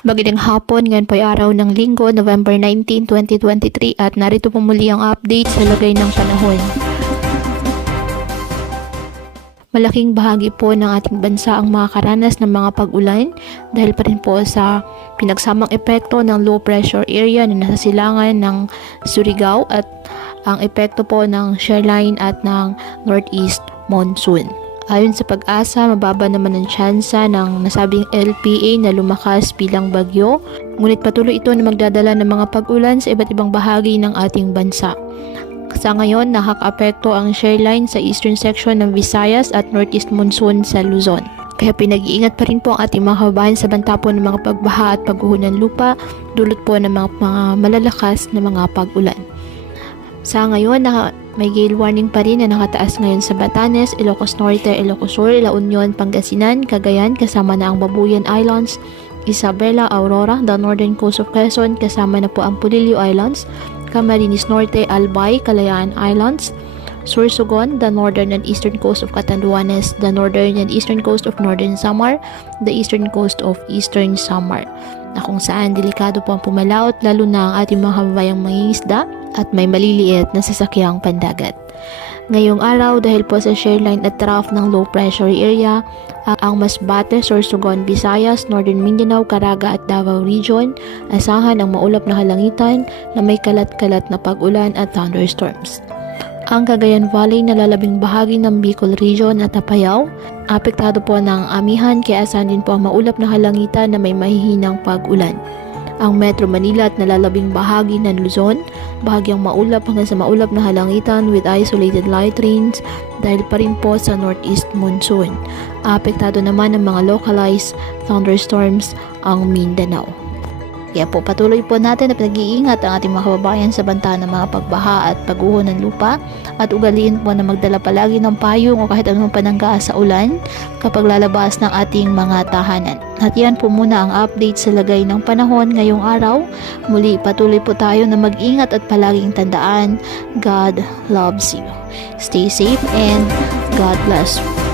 Magandang hapon, ngayon po ay araw ng Linggo, November 19, 2023 at narito po muli ang update sa lagay ng panahon. Malaking bahagi po ng ating bansa ang makakaranas ng mga pag-ulan dahil pa rin po sa pinagsamang epekto ng low pressure area na nasa silangan ng Surigao at ang epekto po ng shoreline at ng northeast monsoon. Ayon sa Pag-asa, mababa naman ang tsansa ng nasabing LPA na lumakas bilang bagyo, ngunit patuloy ito na magdadala ng mga pag-ulan sa iba't ibang bahagi ng ating bansa. Sa ngayon, nakaka-apekto ang shoreline sa eastern section ng Visayas at northeast monsoon sa Luzon. Kaya pinag-iingat pa rin po ang ating mga kababayan sa banta po ng mga pagbaha at pagguho ng lupa, dulot po ng mga malalakas na mga pag-ulan. Sa ngayon, may gale warning pa rin na nakataas ngayon sa Batanes, Ilocos Norte, Ilocos Sur, La Union, Pangasinan, Cagayan, kasama na ang Babuyan Islands, Isabela, Aurora, the northern coast of Quezon, kasama na po ang Polillo Islands, Camarines Norte, Albay, Kalayaan Islands, Sorsogon, the northern and eastern coast of Catanduanes, the northern and eastern coast of Northern Samar, the eastern coast of Eastern Samar, na kung saan delikado po ang pumalaot lalo na ang ating mga kababayang mangingisda at may maliliit na sasakyang pandagat. Ngayong araw, dahil po sa shoreline at trough ng low pressure area, ang Masbate, Sorsogon, Visayas, Northern Mindanao, Caraga at Davao Region, asahan ang maulap na kalangitan na may kalat-kalat na pag-ulan at thunderstorms. Ang Cagayan Valley na lalabing bahagi ng Bicol Region at Apayao, apektado po ng amihan kaya asahan din po ang maulap na kalangitan na may mahihinang pag-ulan. Ang Metro Manila at nalalabing bahagi ng Luzon, bahagyang maulap hanggang sa maulap na halangitan with isolated light rains dahil pa rin po sa northeast monsoon. Apektado naman ng mga localized thunderstorms ang Mindanao. Kaya po patuloy po natin na pinag-iingat ang ating mga kababayan sa banta ng mga pagbaha at pagguho ng lupa at ugaliin po na magdala palagi ng payong o kahit anong panangga sa ulan kapag lalabas ng ating mga tahanan. At yan po muna ang update sa lagay ng panahon ngayong araw. Muli patuloy po tayo na mag-ingat at palaging tandaan, God loves you. Stay safe and God bless you.